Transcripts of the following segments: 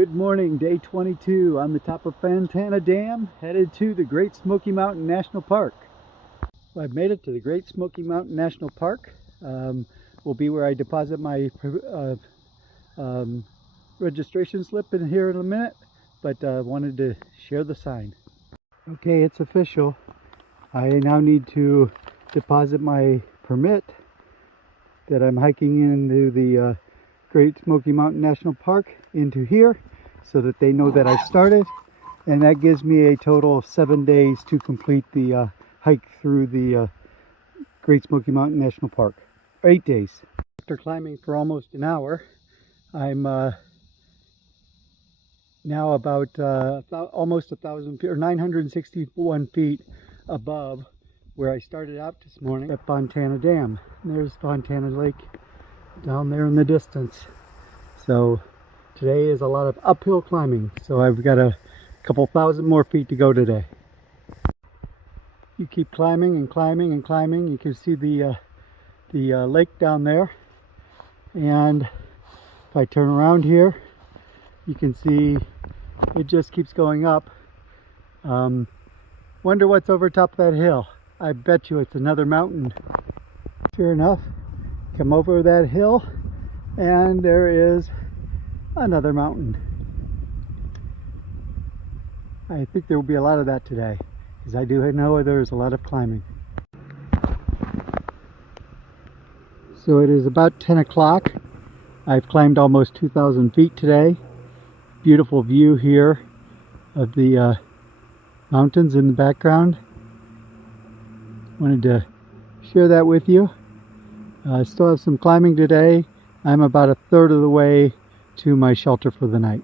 Good morning, day 22 on the top of Fontana Dam, headed to the Great Smoky Mountain National Park. Well, I've made it to the Great Smoky Mountain National Park. Will be where I deposit my registration slip in here in a minute, but wanted to share the sign. Okay, it's official. I now need to deposit my permit that I'm hiking into the Great Smoky Mountain National Park into here so that they know that I've started, and that gives me a total of 7 days to complete the hike through the Great Smoky Mountain National Park. 8 days. After climbing for almost an hour, I'm now about almost 1,000 feet, or 961 feet above where I started out this morning at Fontana Dam. And there's Fontana Lake down there in the distance. So today is a lot of uphill climbing, so I've got a couple thousand more feet to go today. You keep climbing and climbing and climbing. You can see the lake down there, and if I turn around here, you can see it just keeps going up. Wonder what's over top of that hill. I bet you it's another mountain. Sure enough, come over that hill and there is another mountain. I think there will be a lot of that today, because I do know there's a lot of climbing. So it is about 10 o'clock. I've climbed almost 2,000 feet today. Beautiful view here of the mountains in the background. Wanted to share that with you. I still have some climbing today. I'm about a third of the way to my shelter for the night.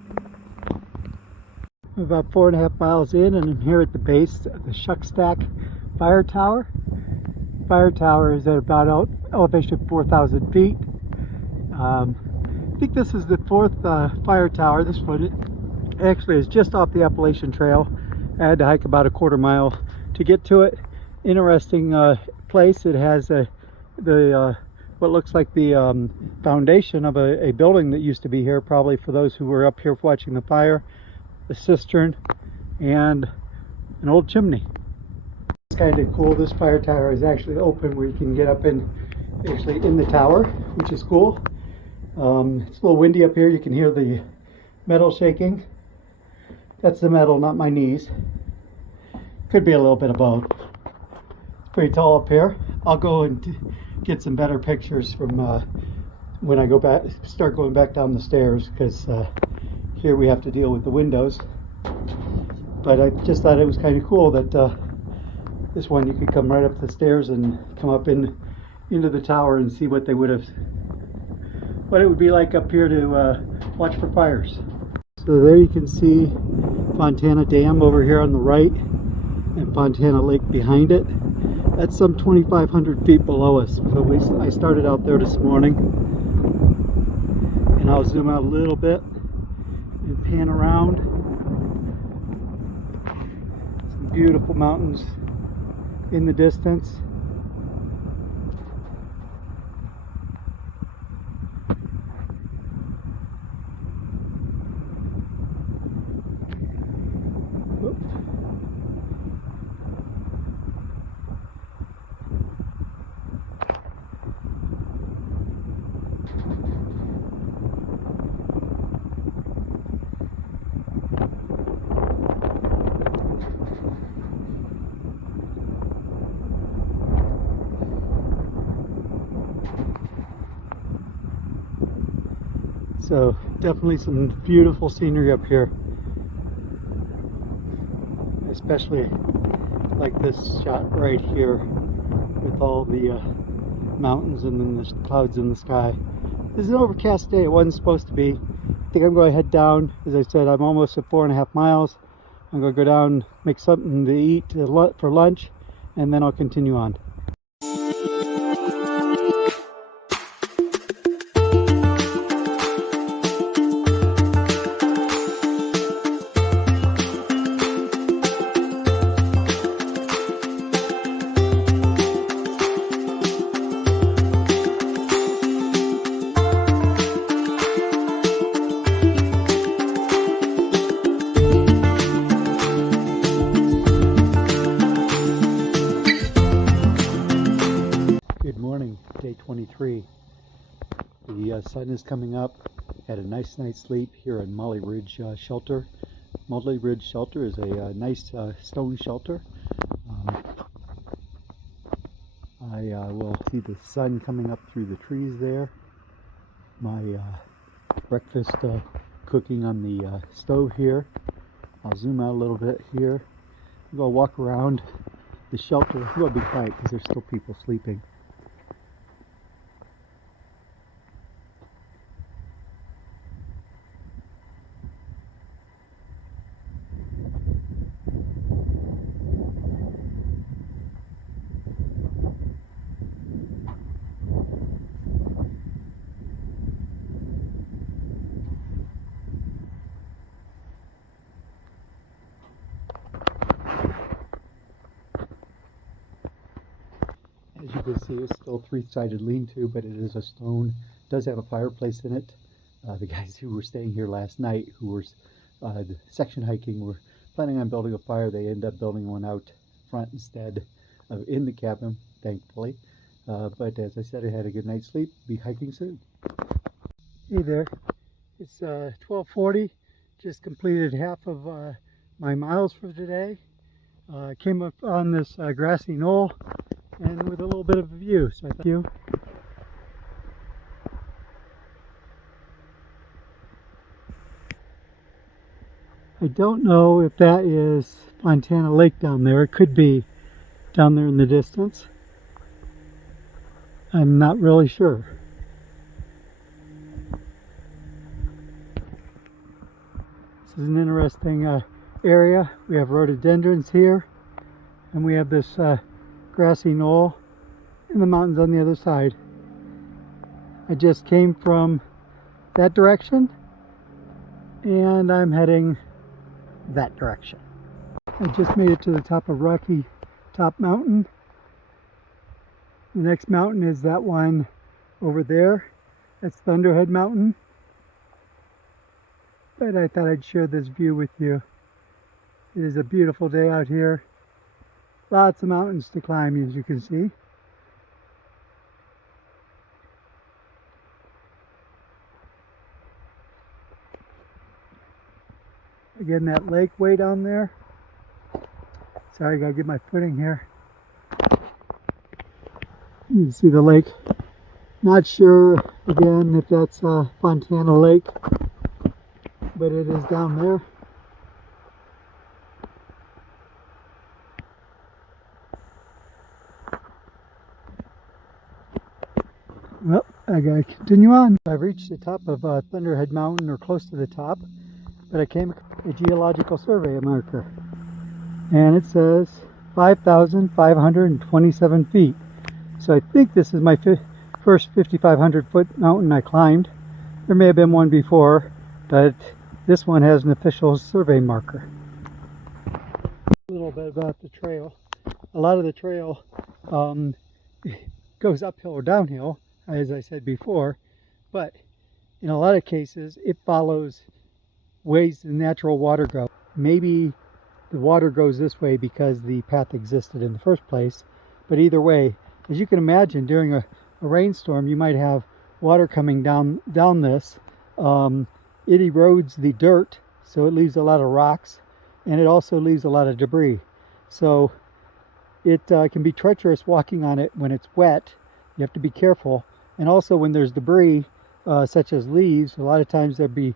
I'm about 4.5 miles in, and I'm here at the base of the Shuckstack Fire Tower. Fire Tower is at about elevation of 4,000 feet. I think this is the fourth fire tower. This one actually is just off the Appalachian Trail. I had to hike about a quarter mile to get to it. Interesting place. It has what looks like the foundation of a building that used to be here, probably for those who were up here watching the fire, a cistern, and an old chimney. It's kind of cool. This fire tower is actually open where you can get up in the tower, which is cool. It's a little windy up here. You can hear the metal shaking. That's the metal, not my knees. Could be a little bit of both. It's pretty tall up here. I'll go and get some better pictures from when I start going back down the stairs, because here we have to deal with the windows. But I just thought it was kind of cool that this one you could come right up the stairs and come up into the tower and see what it would be like up here to watch for fires. So there you can see Fontana Dam over here on the right, and Fontana Lake behind it. That's some 2,500 feet below us. So I started out there this morning, and I'll zoom out a little bit and pan around. Some beautiful mountains in the distance. So definitely some beautiful scenery up here, especially like this shot right here with all the mountains and then the clouds in the sky. This is an overcast day. It wasn't supposed to be. I think I'm going to head down. As I said, I'm almost at 4.5 miles. I'm going to go down, make something to eat for lunch, and then I'll continue on. 23. The sun is coming up. Had a nice night's sleep here in Molly Ridge Shelter. Molly Ridge Shelter is a nice stone shelter. I will see the sun coming up through the trees there. My breakfast cooking on the stove here. I'll zoom out a little bit here. I'm going to walk around the shelter. I'm going to be quiet because there's still people sleeping. As you can see, it's still three-sided lean-to, but it is a stone. It does have a fireplace in it. The guys who were staying here last night, who were section hiking, were planning on building a fire. They ended up building one out front instead of in the cabin, thankfully. But as I said, I had a good night's sleep. Be hiking soon. Hey there. It's 12:40. Just completed half of my miles for today. Came up on this grassy knoll and with a little bit of a view, so thank you. I don't know if that is Fontana Lake down there. It could be down there in the distance. I'm not really sure. This is an interesting area. We have rhododendrons here, and we have this grassy knoll and the mountains on the other side. I just came from that direction and I'm heading that direction. I just made it to the top of Rocky Top Mountain. The next mountain is that one over there. That's Thunderhead Mountain. But I thought I'd share this view with you. It is a beautiful day out here. Lots of mountains to climb, as you can see. Again, that lake way down there. Sorry, I gotta get my footing here. You can see the lake. Not sure, again, if that's Fontana Lake, but it is down there. Well, I gotta continue on. I've reached the top of Thunderhead Mountain, or close to the top, but I came across a geological survey marker, and it says 5,527 feet. So I think this is my first 5,500 foot mountain I climbed. There may have been one before, but this one has an official survey marker. A little bit about the trail. A lot of the trail goes uphill or downhill, as I said before, but in a lot of cases it follows ways the natural water goes. Maybe the water goes this way because the path existed in the first place, but either way, as you can imagine, during a rainstorm you might have water coming down this. It erodes the dirt, so it leaves a lot of rocks, and it also leaves a lot of debris. So it can be treacherous walking on it when it's wet. You have to be careful. And also when there's debris, such as leaves, a lot of times there'll be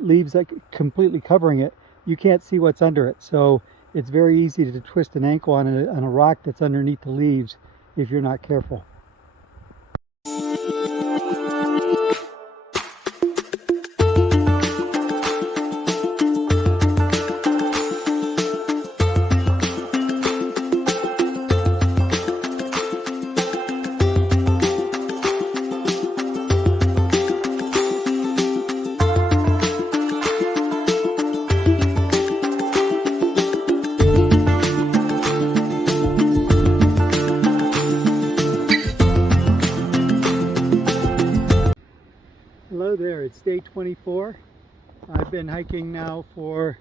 leaves that completely covering it. You can't see what's under it. So it's very easy to twist an ankle on a rock that's underneath the leaves if you're not careful. Hello there, it's day 24. I've been hiking now for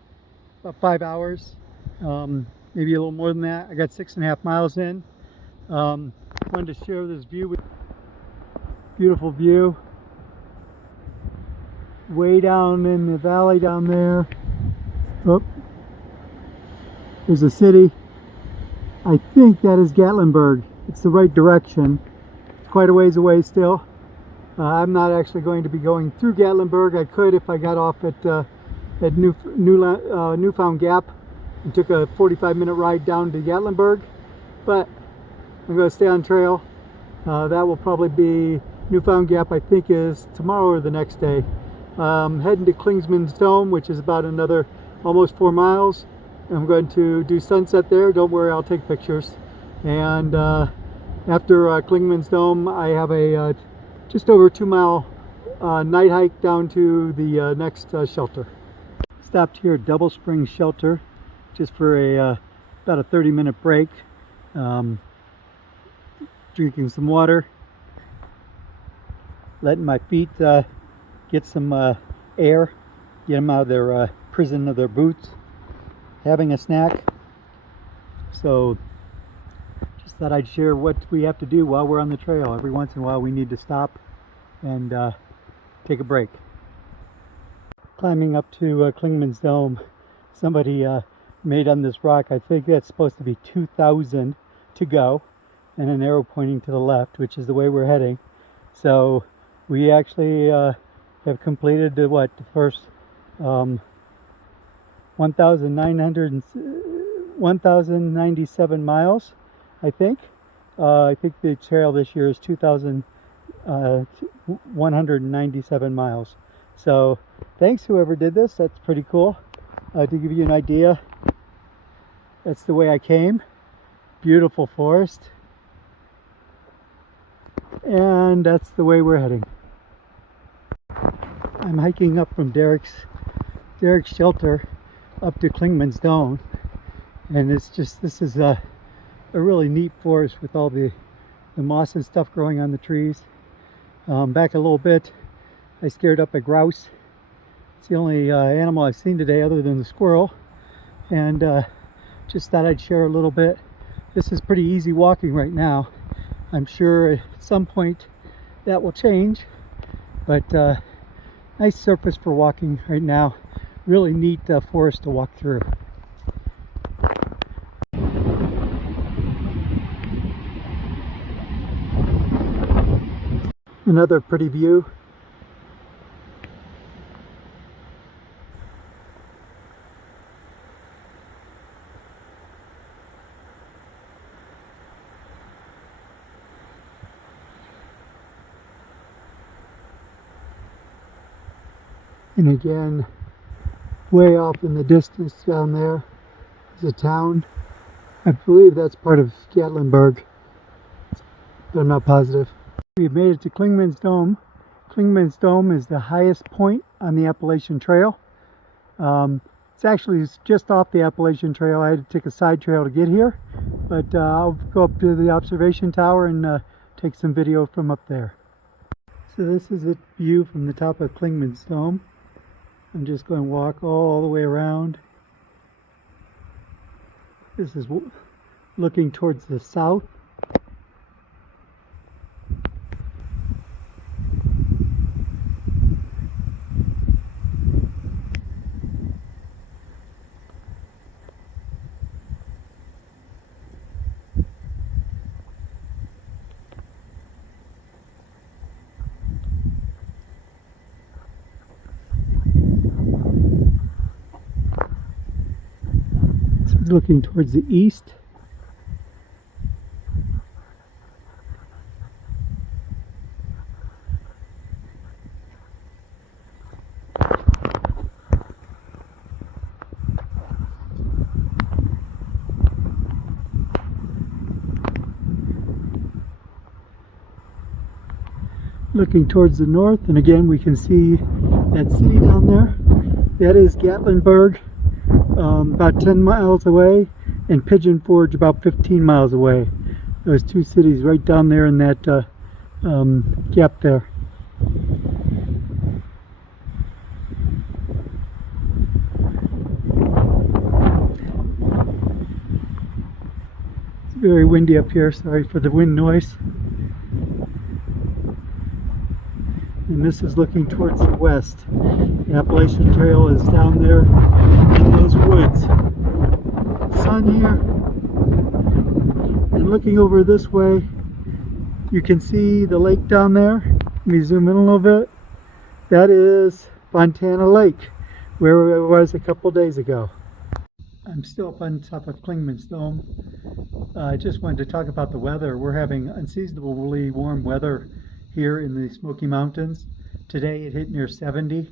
about 5 hours, maybe a little more than that. I got 6.5 miles in. Wanted to share this view with you. Beautiful view. Way down in the valley down there. Oh, there's a city. I think that is Gatlinburg. It's the right direction. It's quite a ways away still. I'm not actually going to be going through Gatlinburg. I could if I got off at Newfound Gap and took a 45-minute ride down to Gatlinburg, but I'm going to stay on trail. That will probably be Newfound Gap, I think, is tomorrow or the next day. Heading to Clingmans Dome, which is about another almost 4 miles. I'm going to do sunset there. Don't worry, I'll take pictures. And after Clingmans Dome, I have a just over 2-mile night hike down to the next shelter. Stopped here at Double Spring Shelter just for about a 30-minute break. Drinking some water, letting my feet get some air, get them out of their prison of their boots, having a snack. So just thought I'd share what we have to do while we're on the trail. Every once in a while we need to stop and take a break. Climbing up to Clingmans Dome, somebody made on this rock, I think that's supposed to be 2,000 to go, and an arrow pointing to the left, which is the way we're heading. So we actually have completed the first 1,097 miles, I think. I think the trail this year is 2,197 miles. So thanks whoever did this. That's pretty cool. To give you an idea, that's the way I came. Beautiful forest. And that's the way we're heading. I'm hiking up from Derek's shelter up to Clingmans Dome, and it's just, this is a really neat forest with all the moss and stuff growing on the trees. Back a little bit, I scared up a grouse. It's the only animal I've seen today other than the squirrel, and just thought I'd share a little bit. This is pretty easy walking right now. I'm sure at some point that will change, but nice surface for walking right now. Really neat forest to walk through. Another pretty view. And again, way off in the distance down there is a town. I believe that's part of Gatlinburg, but I'm not positive. We've made it to Clingmans Dome. Clingmans Dome is the highest point on the Appalachian Trail. It's actually just off the Appalachian Trail. I had to take a side trail to get here, but I'll go up to the observation tower and take some video from up there. So this is the view from the top of Clingmans Dome. I'm just going to walk all the way around. This is looking towards the south. Looking towards the east. Looking towards the north, and again we can see that city down there. That is Gatlinburg. About 10 miles away, and Pigeon Forge about 15 miles away. Those two cities right down there in that gap there. It's very windy up here, sorry for the wind noise. and this is looking towards the west. The Appalachian Trail is down there in those woods. Sun here, and looking over this way, you can see the lake down there. Let me zoom in a little bit. That is Fontana Lake, where I was a couple days ago. I'm still up on top of Clingmans Dome. I just wanted to talk about the weather. We're having unseasonably warm weather here in the Smoky Mountains. Today it hit near 70.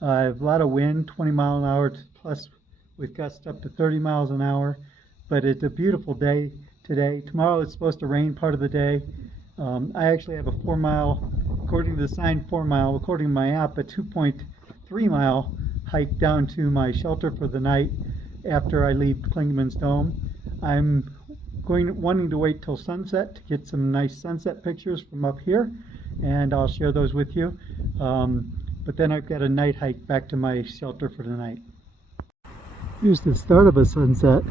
A lot of wind, 20 mile an hour plus with gusts up to 30 miles an hour. But it's a beautiful day today. Tomorrow it's supposed to rain part of the day. I actually have a 4 mile, according to the sign 4 mile, according to my app, a 2.3 mile hike down to my shelter for the night after I leave Clingmans Dome. I'm wanting to wait till sunset to get some nice sunset pictures from up here, and I'll share those with you. But then I've got a night hike back to my shelter for the night. Here's the start of a sunset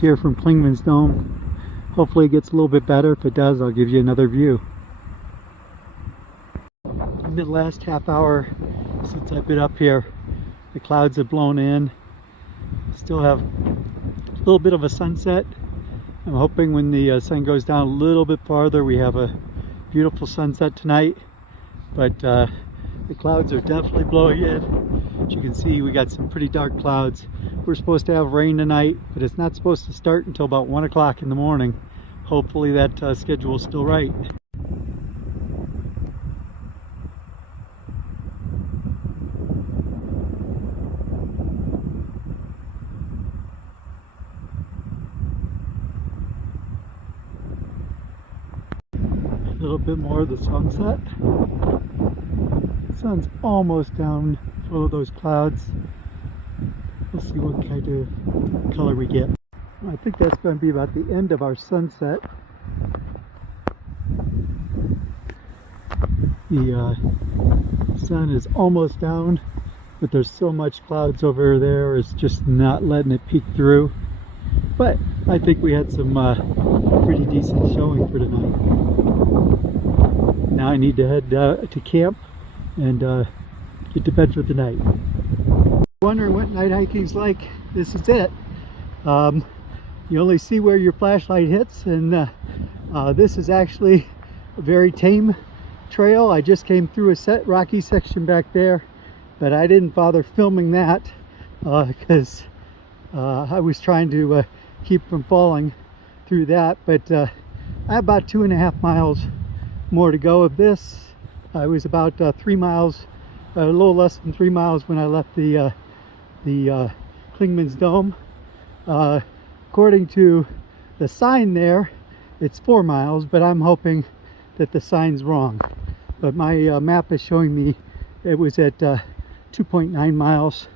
here from Clingmans Dome. Hopefully it gets a little bit better. If it does, I'll give you another view. In the last half hour since I've been up here, the clouds have blown in. Still have a little bit of a sunset. I'm hoping when the sun goes down a little bit farther, we have a beautiful sunset tonight. But the clouds are definitely blowing in. As you can see, we got some pretty dark clouds. We're supposed to have rain tonight, but it's not supposed to start until about 1 o'clock in the morning. Hopefully that schedule is still right. A little bit more of the sunset. The sun's almost down below those clouds. We'll see what kind of color we get. I think that's going to be about the end of our sunset. The sun is almost down, but there's so much clouds over there, it's just not letting it peek through. But I think we had some pretty decent showing for tonight. Now I need to head to camp and get to bed for the night. Wondering what night hiking's like? This is it. You only see where your flashlight hits, and this is actually a very tame trail. I just came through a rocky section back there, but I didn't bother filming that because I was trying to keep from falling through that. But I have about 2.5 miles more to go of this. I was about 3 miles, a little less than 3 miles when I left the Clingmans Dome. According to the sign there, it's 4 miles, but I'm hoping that the sign's wrong. But my map is showing me it was at 2.9 miles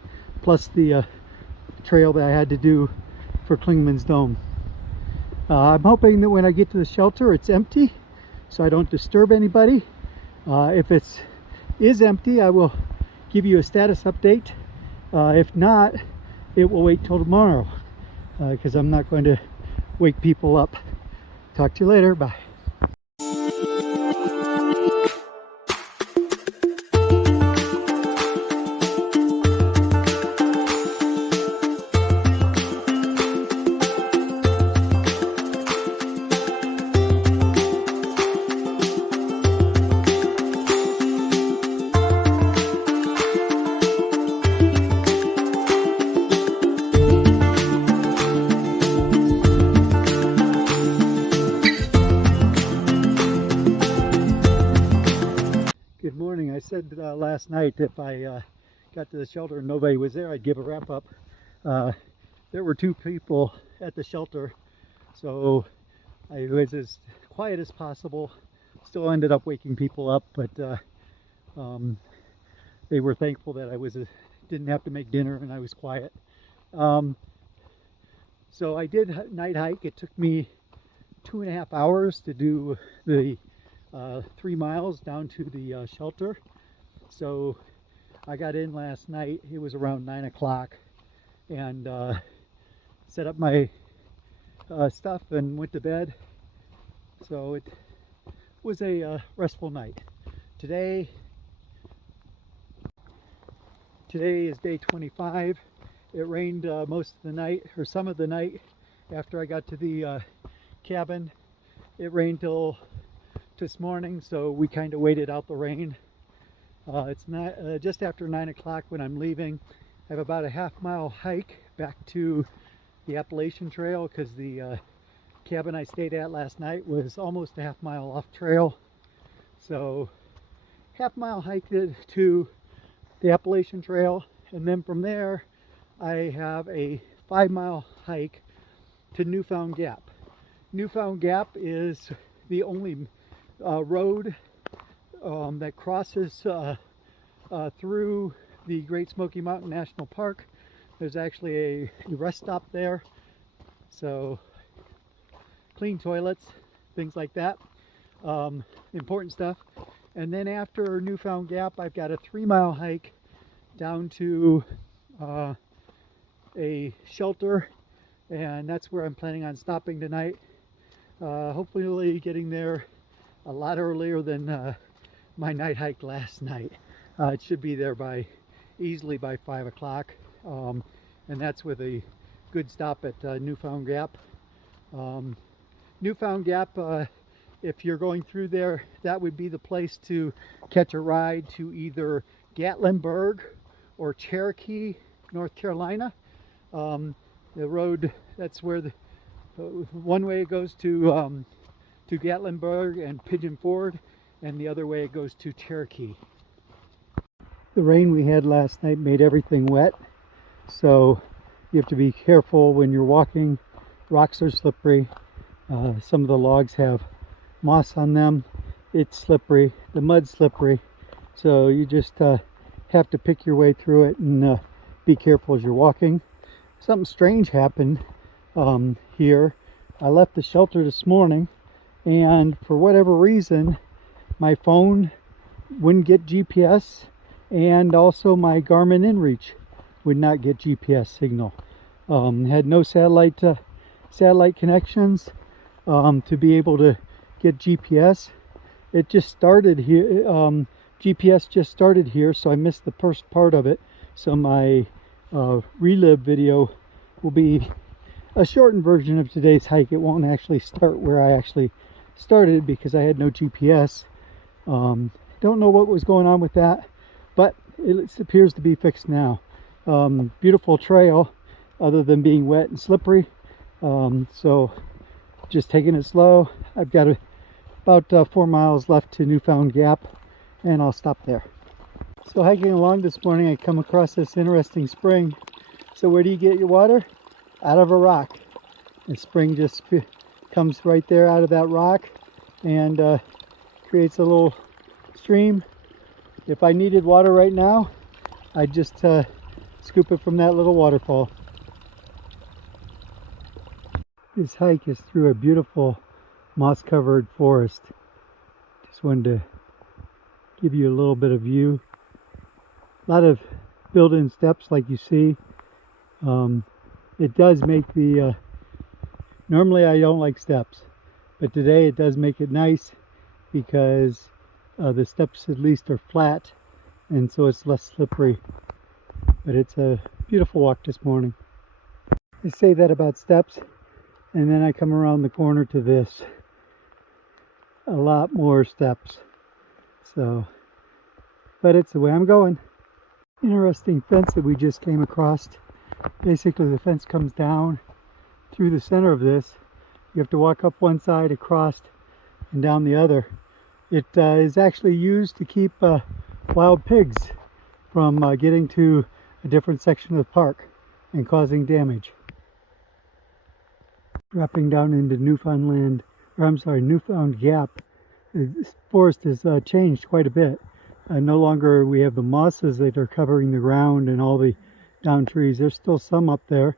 plus the trail that I had to do for Clingmans Dome. I'm hoping that when I get to the shelter it's empty, so I don't disturb anybody. If it is empty, I will give you a status update. If not, it will wait till tomorrow because I'm not going to wake people up. Talk to you later. Bye. Good morning. I said last night if I got to the shelter and nobody was there, I'd give a wrap up. There were 2 people at the shelter, so I was as quiet as possible. Still ended up waking people up, but they were thankful that I didn't have to make dinner and I was quiet. So I did a night hike. It took me 2.5 hours to do the 3 miles down to the shelter. So I got in last night. It was around 9 o'clock, and set up my stuff and went to bed. So it was a restful night. Today Today is day 25. It rained most of the night, or some of the night, after I got to the cabin. It rained till this morning, so we kind of waited out the rain. It's not just after 9 o'clock when I'm leaving. I have about a half-mile hike back to the Appalachian Trail, because the cabin I stayed at last night was almost a half-mile off trail. So half-mile hike to the Appalachian Trail, and then from there I have a 5-mile hike to Newfound Gap. Newfound Gap is the only road that crosses through the Great Smoky Mountain National Park. There's actually a rest stop there, so clean toilets, things like that, important stuff. And then after Newfound Gap, I've got a 3-mile hike down to a shelter, and that's where I'm planning on stopping tonight. Hopefully getting there a lot earlier than my night hike last night. It should be there easily by 5 o'clock, and that's with a good stop at Newfound Gap. Newfound Gap, if you're going through there, that would be the place to catch a ride to either Gatlinburg or Cherokee, North Carolina. The road, that's where the one way it goes to Gatlinburg and Pigeon Forge, and the other way it goes to Cherokee. The rain we had last night made everything wet, so you have to be careful when you're walking. Rocks are slippery. Some of the logs have moss on them. It's slippery. The mud's slippery. So you just have to pick your way through it and be careful as you're walking. Something strange happened here. I left the shelter this morning, and for whatever reason my phone wouldn't get GPS, and also my Garmin inReach would not get GPS signal. Had no satellite connections to be able to get GPS. It just started here. GPS just started here, so I missed the first part of it. So my relive video will be a shortened version of today's hike. It won't actually start where I actually started because I had no GPS. Don't know what was going on with that, but it appears to be fixed now. Beautiful trail, other than being wet and slippery. So just taking it slow. I've got about 4 miles left to Newfound Gap, and I'll stop there. So hiking along this morning, I come across this interesting spring. So where do you get your water? Out of a rock. The spring just comes right there out of that rock and creates a little stream. If I needed water right now, I'd just scoop it from that little waterfall. This hike is through a beautiful moss-covered forest. Just wanted to give you a little bit of view. A lot of built-in steps like you see. It does make the normally I don't like steps, but today it does make it nice because the steps at least are flat, and so it's less slippery. But it's a beautiful walk this morning. I say that about steps, and then I come around the corner to this. A lot more steps. So, but it's the way I'm going. Interesting fence that we just came across. Basically the fence comes down through the center of this. You have to walk up one side, across, and down the other. It is actually used to keep wild pigs from getting to a different section of the park and causing damage. Dropping down into Newfound Gap, the forest has changed quite a bit. No longer we have the mosses that are covering the ground and all the down trees. There's still some up there,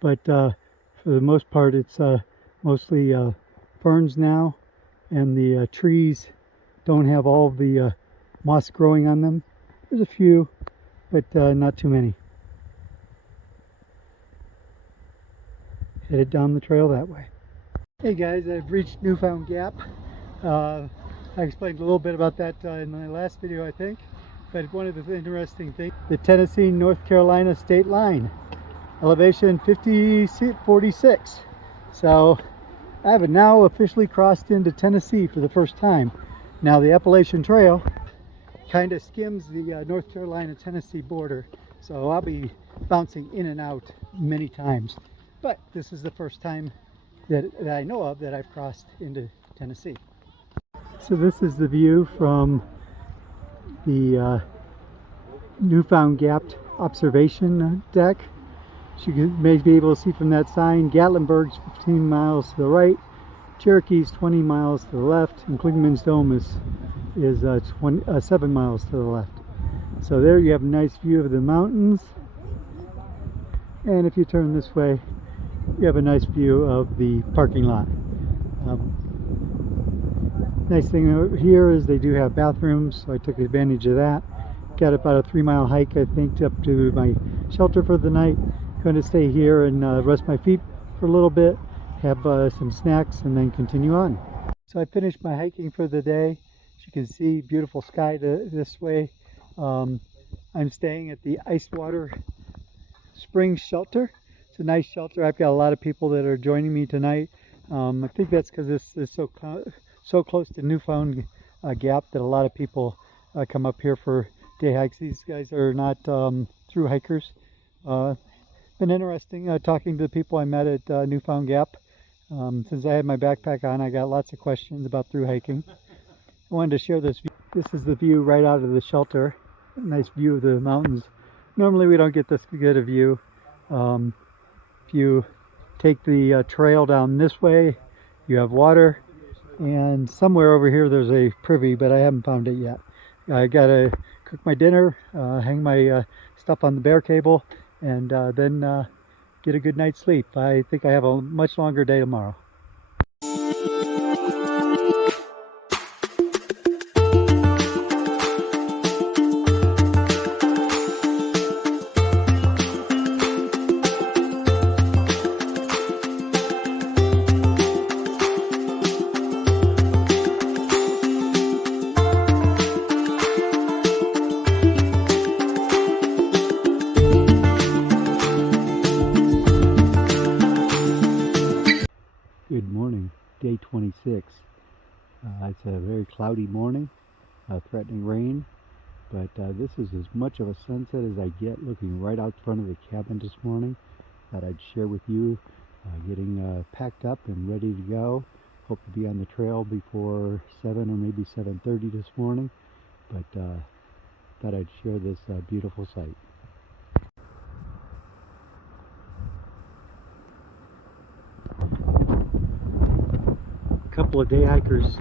but for the most part it's mostly ferns now, and the trees don't have all the moss growing on them. There's a few, but not too many. Headed down the trail that way. Hey guys, I've reached Newfound Gap. I explained a little bit about that in my last video, I think. But one of the interesting things, the Tennessee-North Carolina state line, elevation 46. So I have now officially crossed into Tennessee for the first time. Now the Appalachian Trail kind of skims the North Carolina-Tennessee border, so I'll be bouncing in and out many times. But this is the first time that I know of that I've crossed into Tennessee. So this is the view from the Newfound Gap observation deck. As you may be able to see from that sign, Gatlinburg's 15 miles to the right, Cherokee's 20 miles to the left, and Clingmans Dome is 7 miles to the left. So there you have a nice view of the mountains, and if you turn this way, you have a nice view of the parking lot. Nice thing over here is they do have bathrooms, so I took advantage of that. Got about a 3-mile hike, I think, up to my shelter for the night. Going to stay here and rest my feet for a little bit, have some snacks, and then continue on. So I finished my hiking for the day. As you can see, beautiful sky this way. I'm staying at the Ice Water Springs shelter. It's a nice shelter. I've got a lot of people that are joining me tonight. I think that's because this is so close to Newfound Gap that a lot of people come up here for day hikes. These guys are not through hikers. Been interesting talking to the people I met at Newfound Gap. Since I had my backpack on, I got lots of questions about through hiking. I wanted to share this view. This is the view right out of the shelter. Nice view of the mountains. Normally we don't get this good a view. If you take the trail down this way, you have water, and somewhere over here there's a privy, but I haven't found it yet. I gotta cook my dinner, hang my stuff on the bear cable, and then get a good night's sleep. I think I have a much longer day tomorrow. Good morning, day 26. It's a very cloudy morning, threatening rain, but this is as much of a sunset as I get looking right out front of the cabin this morning. Thought I'd share with you, getting packed up and ready to go. Hope to be on the trail before 7 or maybe 7:30 this morning, but thought I'd share this beautiful sight. Couple of day hikers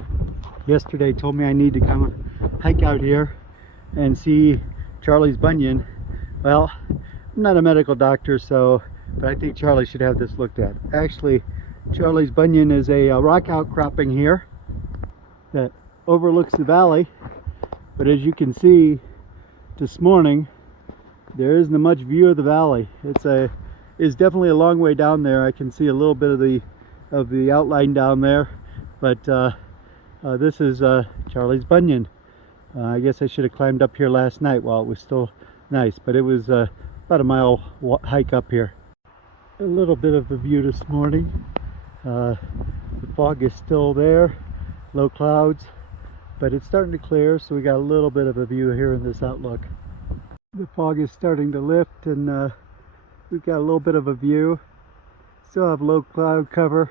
yesterday told me I need to come hike out here and see Charlie's Bunion. Well, I'm not a medical doctor, but I think Charlie should have this looked at. Actually, Charlie's Bunion is a rock outcropping here that overlooks the valley, but as you can see this morning, there isn't much view of the valley. It's definitely a long way down there. I can see a little bit of the outline down there. But this is Charlie's Bunion. I guess I should have climbed up here last night while it was still nice, but it was about a mile hike up here. A little bit of a view this morning. The fog is still there, low clouds, but it's starting to clear, so we got a little bit of a view here in this outlook. The fog is starting to lift, and we've got a little bit of a view. Still have low cloud cover.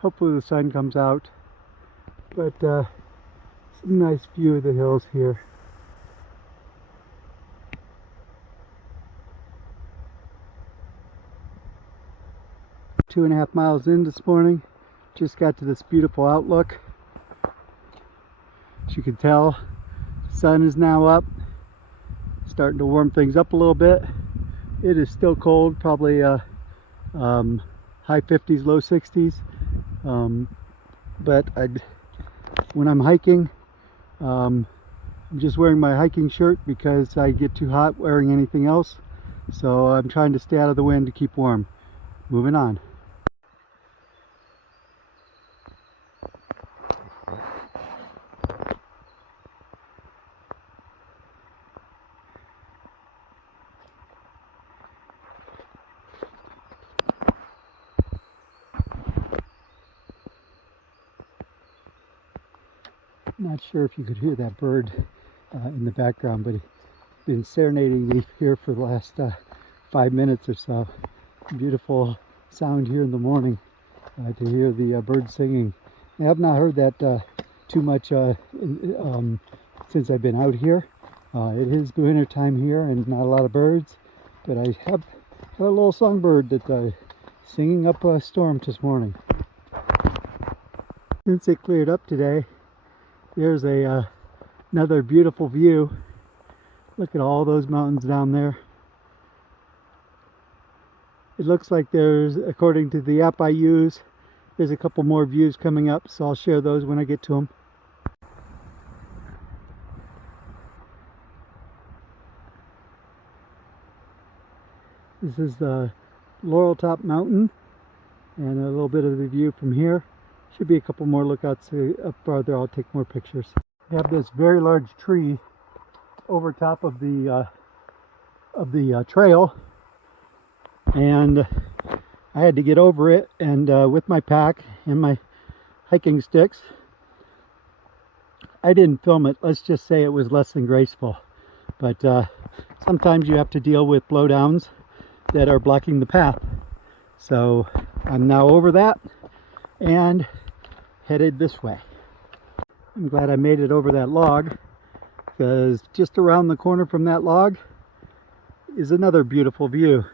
Hopefully the sun comes out, but some nice view of the hills here. Two and a half miles in this morning, just got to this beautiful outlook. As you can tell, the sun is now up, starting to warm things up a little bit. It is still cold, probably high 50s, low 60s. But when I'm hiking, I'm just wearing my hiking shirt because I get too hot wearing anything else. So I'm trying to stay out of the wind to keep warm. Moving on. Not sure if you could hear that bird in the background, but he's been serenading me here for the last 5 minutes or so. Beautiful sound here in the morning to hear the birds singing. I have not heard that too much since I've been out here. It is winter time here and not a lot of birds, but I have a little songbird that's singing up a storm this morning. Since it cleared up today, there's another beautiful view. Look at all those mountains down there. It looks like there's, according to the app I use, there's a couple more views coming up, so I'll share those when I get to them. This is the Laurel Top Mountain and a little bit of the view from here. Should be a couple more lookouts up farther. I'll take more pictures. We have this very large tree over top of the trail, and I had to get over it, and with my pack and my hiking sticks. I didn't film it. Let's just say it was less than graceful, but sometimes you have to deal with blowdowns that are blocking the path. So I'm now over that and headed this way. I'm glad I made it over that log, because just around the corner from that log is another beautiful view.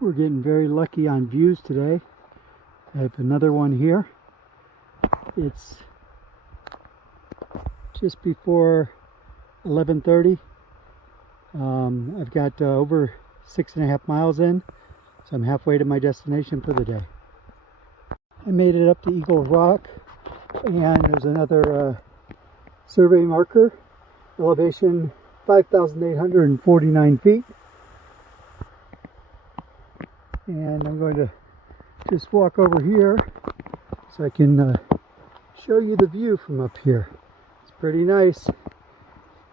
We're getting very lucky on views today. I have another one here. It's just before 11:30. I've got over 6.5 miles in, so I'm halfway to my destination for the day. I made it up to Eagle Rock, and there's another survey marker, elevation 5,849 feet. And I'm going to just walk over here so I can show you the view from up here. It's pretty nice.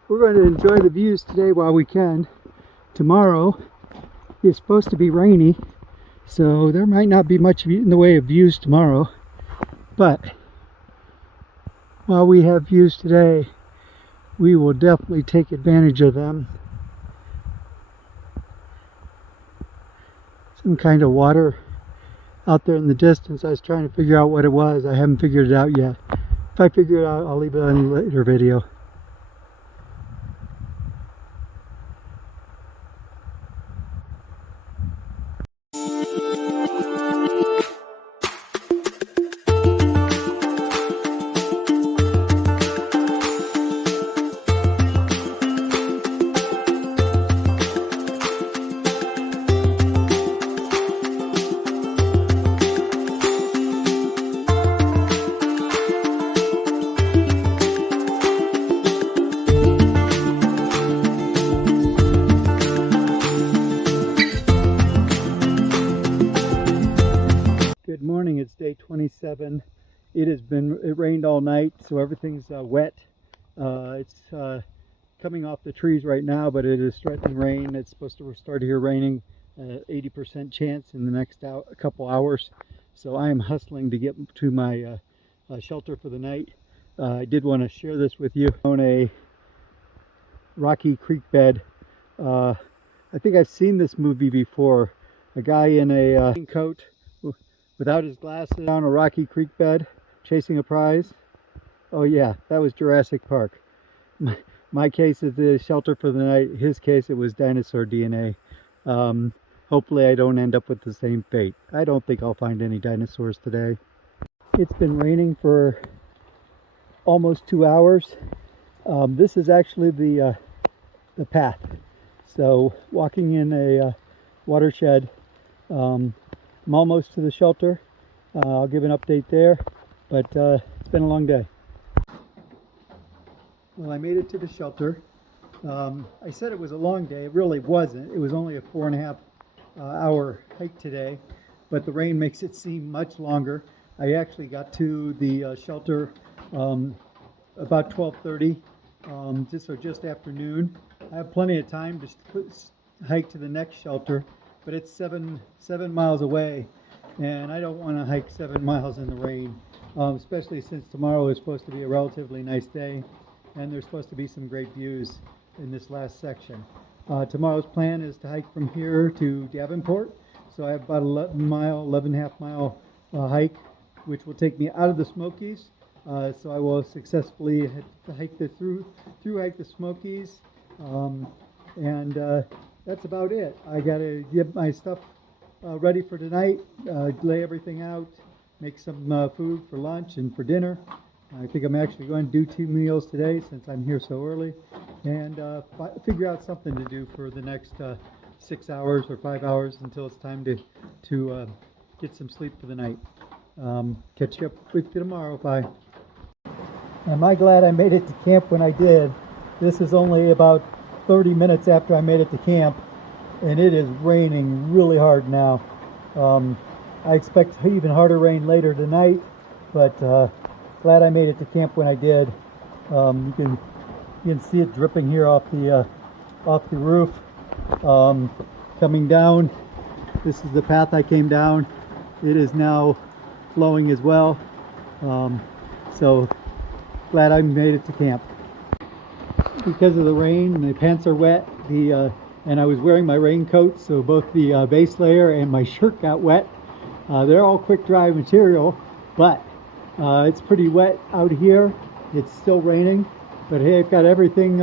We're going to enjoy the views today while we can. Tomorrow is supposed to be rainy, so there might not be much in the way of views tomorrow. But while we have views today, we will definitely take advantage of them. Some kind of water out there in the distance. I was trying to figure out what it was. I haven't figured it out yet. If I figure it out, I'll leave it on a later video. Good morning, it's day 27. It rained all night, so everything's wet. It's coming off the trees right now, but it is threatening rain. It's supposed to start here raining, 80% chance in the next couple hours. So I am hustling to get to my shelter for the night. I did want to share this with you on a rocky creek bed. I think I've seen this movie before. A guy in a coat without his glasses down a rocky creek bed chasing a prize. Oh yeah, that was Jurassic Park. My case is the shelter for the night. His case, it was dinosaur DNA. Hopefully I don't end up with the same fate. I don't think I'll find any dinosaurs today. It's been raining for almost 2 hours. This is actually the path. So walking in a watershed. I'm almost to the shelter. I'll give an update there, but it's been a long day. Well, I made it to the shelter. I said it was a long day. It really wasn't. It was only a 4.5 hour hike today, but the rain makes it seem much longer. I actually got to the shelter about 12:30, just after noon. I have plenty of time to hike to the next shelter, but it's seven miles away, and I don't want to hike 7 miles in the rain, especially since tomorrow is supposed to be a relatively nice day, and there's supposed to be some great views in this last section. Tomorrow's plan is to hike from here to Davenport, so I have about 11.5 mile hike, which will take me out of the Smokies. So I will successfully hike the thru-hike the Smokies, and that's about it. I gotta get my stuff ready for tonight, lay everything out, make some food for lunch and for dinner. I think I'm actually going to do 2 meals today since I'm here so early, and figure out something to do for the next 6 hours or 5 hours until it's time to get some sleep for the night. Catch you up with you tomorrow. Bye. Am I glad I made it to camp when I did. This is only about 30 minutes after I made it to camp, and it is raining really hard now. I expect even harder rain later tonight, but glad I made it to camp when I did. You can see it dripping here off the roof. Coming down, this is the path I came down. It is now flowing as well. So glad I made it to camp. Because of the rain, my pants are wet, and I was wearing my raincoat, so both the base layer and my shirt got wet. They're all quick dry material, but it's pretty wet out here. It's still raining, but hey, I've got everything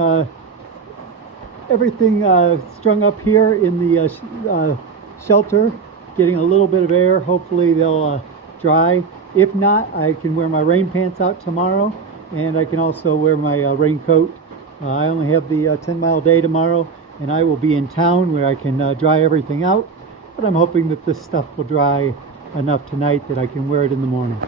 strung up here in the shelter, getting a little bit of air. Hopefully they'll dry. If not, I can wear my rain pants out tomorrow, and I can also wear my raincoat. I only have the 10-mile day tomorrow, and I will be in town where I can dry everything out, but I'm hoping that this stuff will dry enough tonight that I can wear it in the morning.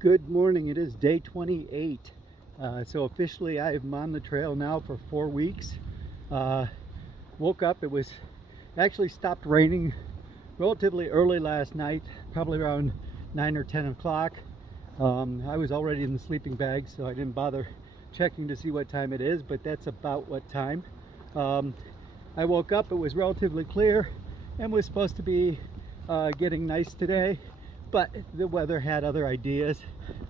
Good morning. It is day 28. So officially I'm on the trail now for 4 weeks. Woke up, it actually stopped raining relatively early last night, probably around 9 or 10 o'clock. I was already in the sleeping bag, so I didn't bother checking to see what time it is, but that's about what time. I woke up, it was relatively clear and was supposed to be getting nice today, but the weather had other ideas.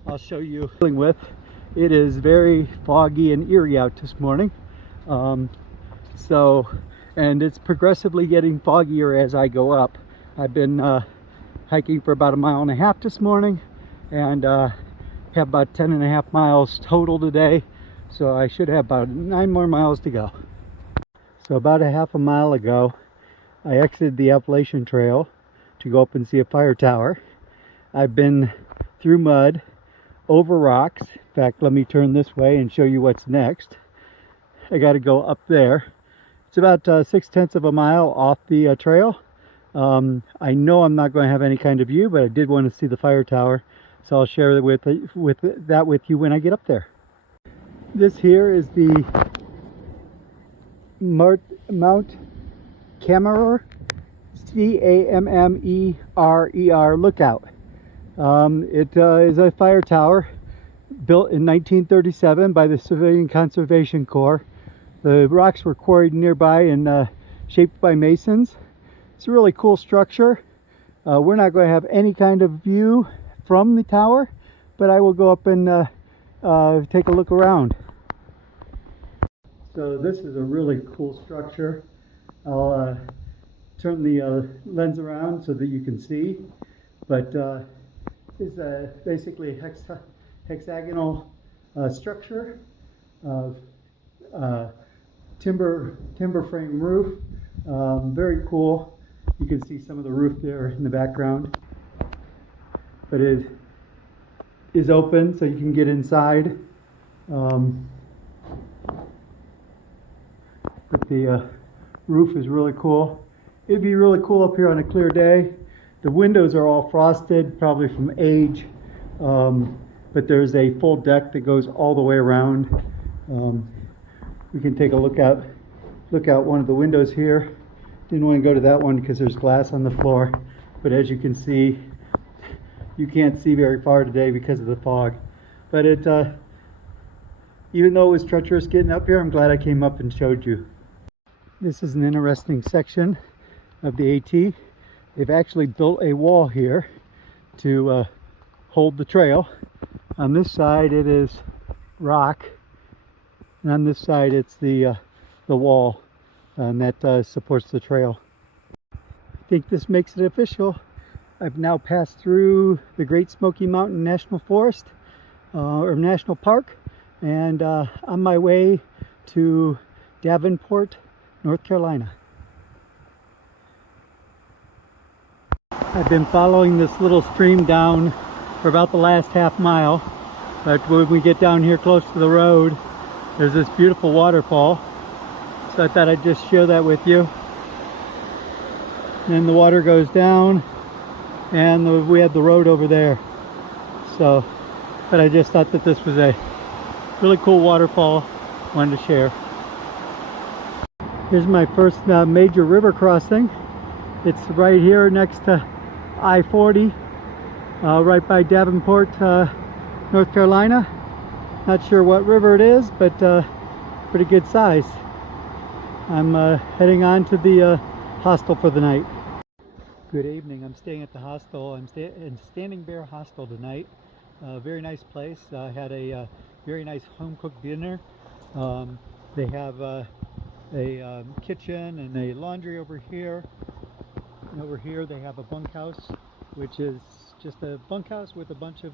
I'll show you. It is very foggy and eerie out this morning, and it's progressively getting foggier as I go up. I've been hiking for about 1.5 miles this morning, and have about 10.5 miles total today, so I should have about 9 more miles to go. So about a half a mile ago, I exited the Appalachian Trail to go up and see a fire tower. I've been through mud, over rocks. In fact, let me turn this way and show you what's next. I got to go up there. It's about 6/10 of a mile off the trail. I know I'm not going to have any kind of view, but I did want to see the fire tower, so I'll share that with you when I get up there. This here is the Mount Cammerer, C-A-M-M-E-R-E-R lookout. It is a fire tower built in 1937 by the Civilian Conservation Corps. The rocks were quarried nearby and shaped by masons. It's a really cool structure. We're not going to have any kind of view from the tower, but I will go up and take a look around. So this is a really cool structure. I'll turn the lens around so that you can see, but it's basically a hexagonal structure of timber frame roof. Very cool. You can see some of the roof there in the background, but it is open so you can get inside. But the roof is really cool. It'd be really cool up here on a clear day. The windows are all frosted, probably from age, but there's a full deck that goes all the way around. We can take a look out one of the windows here. Didn't want to go to that one because there's glass on the floor, but as you can see, you can't see very far today because of the fog. But it, even though it was treacherous getting up here, I'm glad I came up and showed you. This is an interesting section of the AT. They've actually built a wall here to hold the trail. On this side it is rock, and on this side it's the wall, and that supports the trail. I think this makes it official. I've now passed through the Great Smoky Mountain National Forest, or National Park, and on my way to Davenport, North Carolina. I've been following this little stream down for about the last half mile, but when we get down here close to the road, there's this beautiful waterfall, so I thought I'd just share that with you. Then the water goes down, and we have the road over there. So, but I just thought that this was a really cool waterfall, wanted to share. Here's my first major river crossing. It's right here next to I-40, right by Davenport, North Carolina. Not sure what river it is, but pretty good size. I'm heading on to the hostel for the night. Good evening. I'm staying at the hostel. I'm in Standing Bear Hostel tonight. Very nice place. I had a very nice home-cooked dinner. They have a kitchen and a laundry over here. And over here they have a bunkhouse, which is just a bunkhouse with a bunch of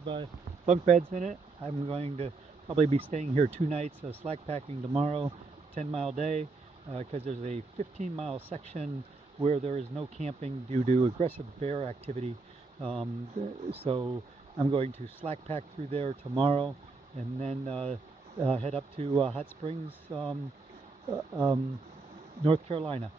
bunk beds in it. I'm going to probably be staying here 2 nights, slack packing tomorrow, 10-mile day, because there's a 15-mile section where there is no camping due to aggressive bear activity. So I'm going to slack pack through there tomorrow, and then head up to Hot Springs, North Carolina.